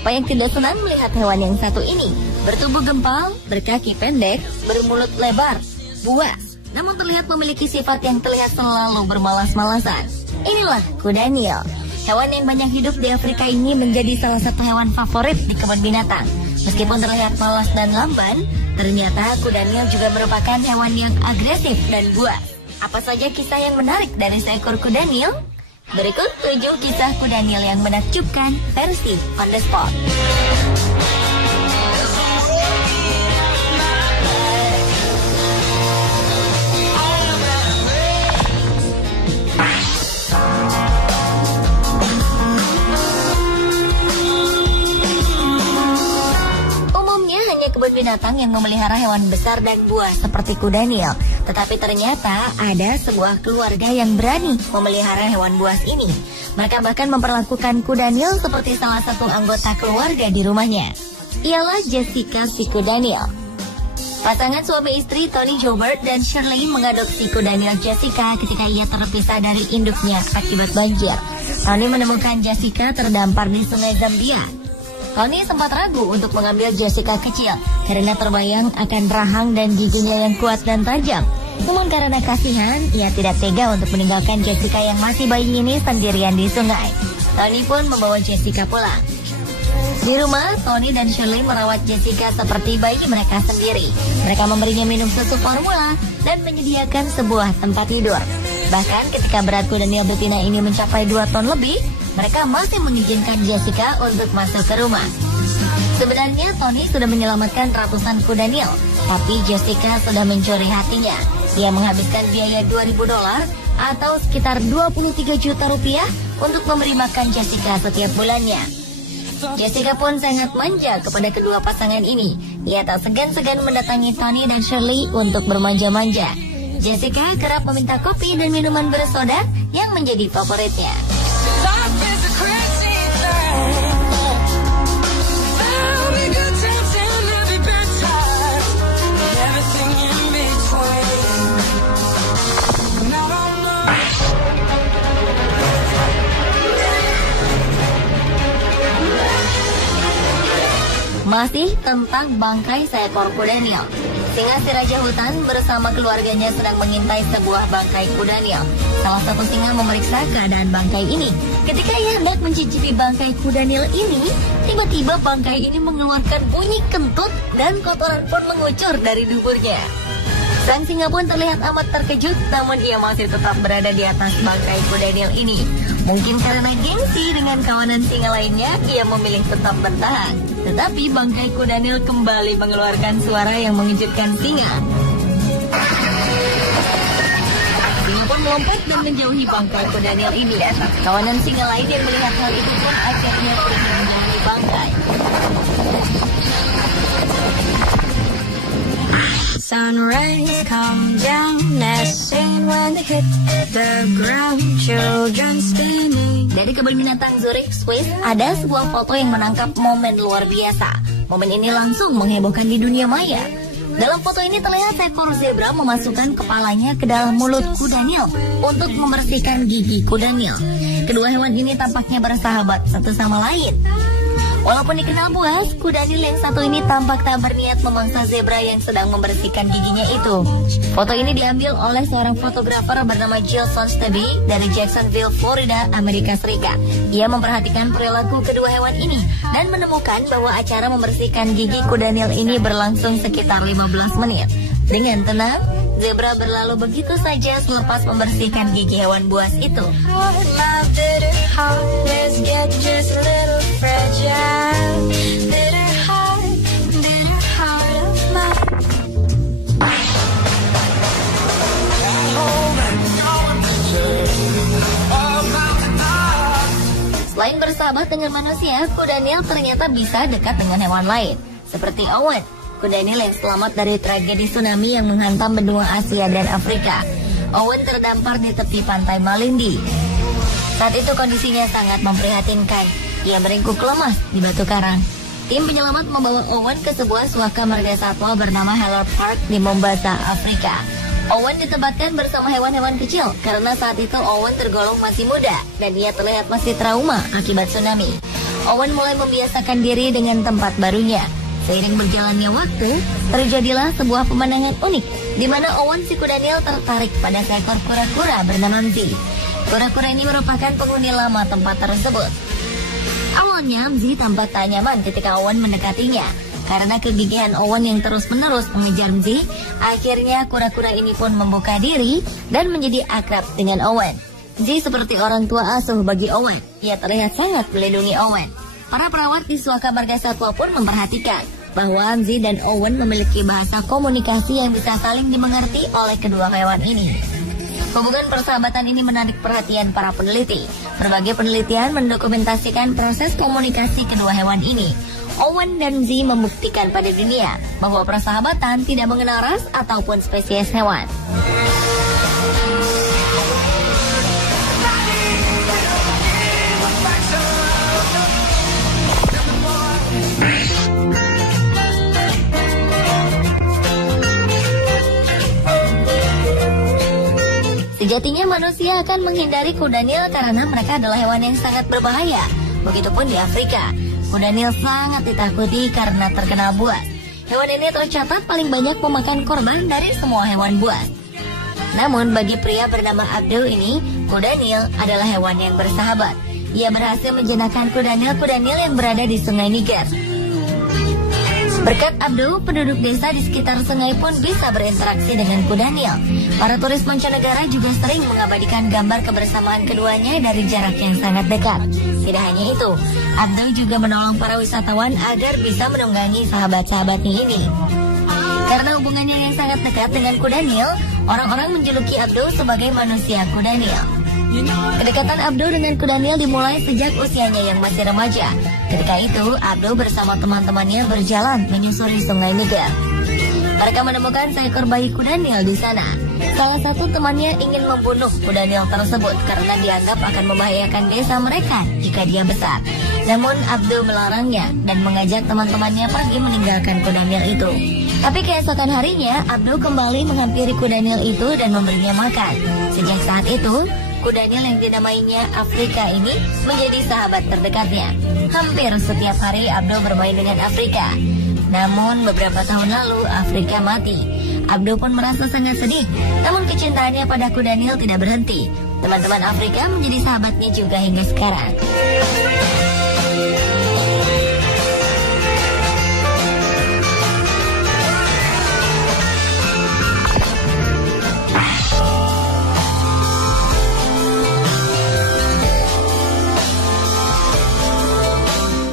Siapa yang tidak senang melihat hewan yang satu ini? Bertubuh gempal, berkaki pendek, bermulut lebar, buas, namun terlihat memiliki sifat yang terlihat selalu bermalas-malasan. Inilah kuda Nil. Hewan yang banyak hidup di Afrika ini menjadi salah satu hewan favorit di kebun binatang. Meskipun terlihat malas dan lamban, ternyata kuda Nil juga merupakan hewan yang agresif dan buas. Apa saja kisah yang menarik dari seekor kuda Nil? Berikut 7 kisah kuda Nil yang menakjubkan versi On The Spot. Kebun binatang yang memelihara hewan besar dan buas seperti kuda Nil. Tetapi ternyata ada sebuah keluarga yang berani memelihara hewan buas ini. Mereka bahkan memperlakukan kuda Nil seperti salah satu anggota keluarga di rumahnya. Ialah Jessica si kuda Nil. Pasangan suami istri Tony Joubert dan Shirley mengadopsi kuda Nil Jessica ketika ia terpisah dari induknya akibat banjir. Tony menemukan Jessica terdampar di sungai Zambia. Tony sempat ragu untuk mengambil Jessica kecil karena terbayang akan rahang dan giginya yang kuat dan tajam. Namun karena kasihan, ia tidak tega untuk meninggalkan Jessica yang masih bayi ini sendirian di sungai. Tony pun membawa Jessica pulang. Di rumah, Tony dan Shirley merawat Jessica seperti bayi mereka sendiri. Mereka memberinya minum susu formula dan menyediakan sebuah tempat tidur. Bahkan ketika berat kuda Nil betina ini mencapai 2 ton lebih, mereka masih mengizinkan Jessica untuk masuk ke rumah. Sebenarnya Tony sudah menyelamatkan ratusan kuda Nil, tapi Jessica sudah mencuri hatinya. Dia menghabiskan biaya $2.000 atau sekitar 23 juta rupiah untuk memberi makan Jessica setiap bulannya. Jessica pun sangat manja kepada kedua pasangan ini. Ia tak segan-segan mendatangi Tony dan Shirley untuk bermanja-manja. Jessica kerap meminta kopi dan minuman bersoda yang menjadi favoritnya. Masih tentang bangkai seekor kuda Nil. Singa si raja hutan bersama keluarganya sedang mengintai sebuah bangkai kuda Nil. Salah satu singa memeriksa keadaan bangkai ini. Ketika ia hendak mencicipi bangkai kuda Nil ini, tiba-tiba bangkai ini mengeluarkan bunyi kentut dan kotoran pun mengucur dari duburnya. Sang singa pun terlihat amat terkejut, namun ia masih tetap berada di atas bangkai kuda Nil ini. Mungkin karena gengsi dengan kawanan singa lainnya, ia memilih tetap bertahan. Tetapi bangkai kuda Nil kembali mengeluarkan suara yang mengejutkan singa. Singa pun melompat dan menjauhi bangkai kuda Nil ini. Kawanan singa lain yang melihat hal itu pun akhirnya pergi menjauhi bangkai. Sunrise come down as seen when they hit the ground, children spinning. Dari kebun binatang Zurich, Swiss, ada sebuah foto yang menangkap momen luar biasa. Momen ini langsung menghebohkan di dunia maya. Dalam foto ini terlihat seekor zebra memasukkan kepalanya ke dalam mulut kuda Nil untuk membersihkan gigi kuda Nil. Kedua hewan ini tampaknya bersahabat satu sama lain. Walaupun dikenal buas, kuda Nil yang satu ini tampak tak berniat memangsa zebra yang sedang membersihkan giginya itu. Foto ini diambil oleh seorang fotografer bernama Jill Sonsteby dari Jacksonville, Florida, Amerika Serikat. Ia memperhatikan perilaku kedua hewan ini dan menemukan bahwa acara membersihkan gigi kuda Nil ini berlangsung sekitar 15 menit. Dengan tenang, zebra berlalu begitu saja selepas membersihkan gigi hewan buas itu. Selain bersahabat dengan manusia, kuda Nil ternyata bisa dekat dengan hewan lain. Seperti Owen, kuda Nil yang selamat dari tragedi tsunami yang menghantam benua Asia dan Afrika. Owen terdampar di tepi pantai Malindi. Saat itu kondisinya sangat memprihatinkan. Ia meringkuk lemas di batu karang. Tim penyelamat membawa Owen ke sebuah suaka margasatwa bernama Heller Park di Mombasa, Afrika. Owen ditempatkan bersama hewan-hewan kecil karena saat itu Owen tergolong masih muda dan ia terlihat masih trauma akibat tsunami. Owen mulai membiasakan diri dengan tempat barunya. Seiring berjalannya waktu, terjadilah sebuah pemandangan unik di mana Owen si Kudaniel tertarik pada seekor kura-kura bernama Mzi. Kura-kura ini merupakan penghuni lama tempat tersebut. Awalnya Mzi tampak tak nyaman ketika Owen mendekatinya. Karena kegigihan Owen yang terus-menerus mengejar Mzi, akhirnya kura-kura ini pun membuka diri dan menjadi akrab dengan Owen. Mzi seperti orang tua asuh bagi Owen. Ia terlihat sangat melindungi Owen. Para perawat di Suaka Marga Satwa pun memperhatikan bahwa Mzi dan Owen memiliki bahasa komunikasi yang bisa saling dimengerti oleh kedua hewan ini. Hubungan persahabatan ini menarik perhatian para peneliti. Berbagai penelitian mendokumentasikan proses komunikasi kedua hewan ini. Owen dan Mzi membuktikan pada dunia bahwa persahabatan tidak mengenal ras ataupun spesies hewan. Sejatinya manusia akan menghindari Kudaniel karena mereka adalah hewan yang sangat berbahaya. Begitupun di Afrika, Kudaniel sangat ditakuti karena terkenal buas. Hewan ini tercatat paling banyak memakan korban dari semua hewan buas. Namun bagi pria bernama Abdul ini, Kudaniel adalah hewan yang bersahabat. Ia berhasil menjinakkan Kudaniel yang berada di sungai Niger. Berkat Abdul, penduduk desa di sekitar sungai pun bisa berinteraksi dengan Kudaniel. Para turis mancanegara juga sering mengabadikan gambar kebersamaan keduanya dari jarak yang sangat dekat. Tidak hanya itu, Abdul juga menolong para wisatawan agar bisa menunggangi sahabat-sahabatnya ini. Karena hubungannya yang sangat dekat dengan Kudaniel, orang-orang menjuluki Abdul sebagai manusia Kudaniel. Kedekatan Abdul dengan Kudaniel dimulai sejak usianya yang masih remaja. Ketika itu, Abdul bersama teman-temannya berjalan menyusuri sungai Niger. Mereka menemukan seekor bayi Kudaniel di sana. Salah satu temannya ingin membunuh Kudaniel tersebut karena dianggap akan membahayakan desa mereka jika dia besar. Namun Abdul melarangnya dan mengajak teman-temannya pergi meninggalkan Kudaniel itu. Tapi keesokan harinya, Abdul kembali menghampiri Kudaniel itu dan memberinya makan. Sejak saat itu, Kudaniel yang dinamainya Afrika ini menjadi sahabat terdekatnya. Hampir setiap hari Abdul bermain dengan Afrika. Namun beberapa tahun lalu Afrika mati. Abdul pun merasa sangat sedih. Namun kecintaannya pada Kudaniel tidak berhenti. Teman-teman Afrika menjadi sahabatnya juga hingga sekarang.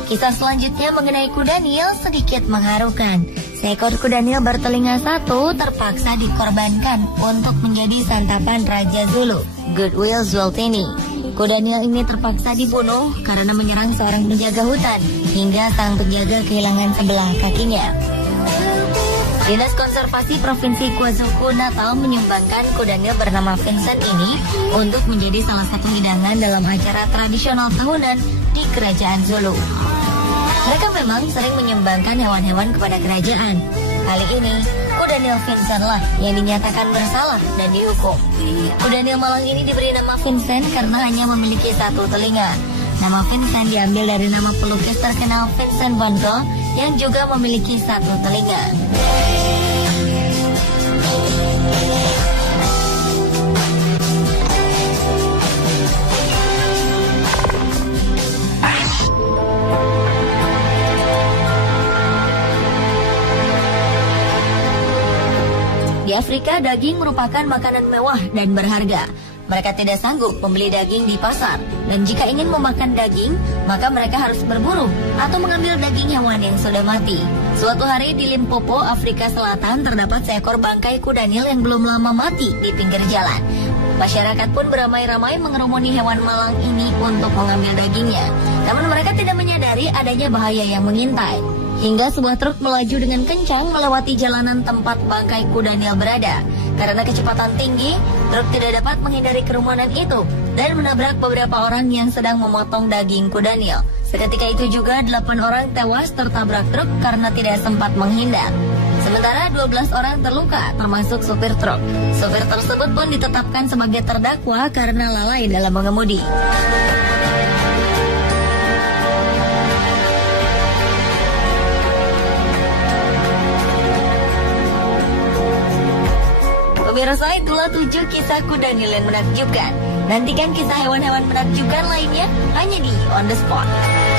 Kisah selanjutnya mengenai Kudaniel sedikit mengharukan. Seekor Kudaniel bertelinga satu terpaksa dikorbankan untuk menjadi santapan Raja Zulu, Goodwill Zwelithini. Kudaniel ini terpaksa dibunuh karena menyerang seorang penjaga hutan hingga sang penjaga kehilangan sebelah kakinya. Dinas Konservasi Provinsi KwaZulu-Natal menyumbangkan Kudaniel bernama Vincent ini untuk menjadi salah satu hidangan dalam acara tradisional tahunan di Kerajaan Zulu. Mereka memang sering menyumbangkan hewan-hewan kepada kerajaan. Kali ini, Kudaniel Vincent lah yang dinyatakan bersalah dan dihukum. Kudaniel malang ini diberi nama Vincent karena hanya memiliki satu telinga. Nama Vincent diambil dari nama pelukis terkenal Vincent van Gogh yang juga memiliki satu telinga. Di Afrika, daging merupakan makanan mewah dan berharga. Mereka tidak sanggup membeli daging di pasar. Dan jika ingin memakan daging, maka mereka harus berburu atau mengambil daging hewan yang sudah mati. Suatu hari di Limpopo, Afrika Selatan, terdapat seekor bangkai Kudaniel yang belum lama mati di pinggir jalan. Masyarakat pun beramai-ramai mengerumuni hewan malang ini untuk mengambil dagingnya. Namun mereka tidak menyadari adanya bahaya yang mengintai. Hingga sebuah truk melaju dengan kencang melewati jalanan tempat bangkai Kudaniel berada. Karena kecepatan tinggi, truk tidak dapat menghindari kerumunan itu dan menabrak beberapa orang yang sedang memotong daging Kudaniel. Seketika itu juga 8 orang tewas tertabrak truk karena tidak sempat menghindar. Sementara 12 orang terluka, termasuk sopir truk. Sopir tersebut pun ditetapkan sebagai terdakwa karena lalai dalam mengemudi. Pemirsa, itulah 7 kisah kuda Nil yang menakjubkan. Nantikan kisah hewan-hewan menakjubkan lainnya hanya di On The Spot.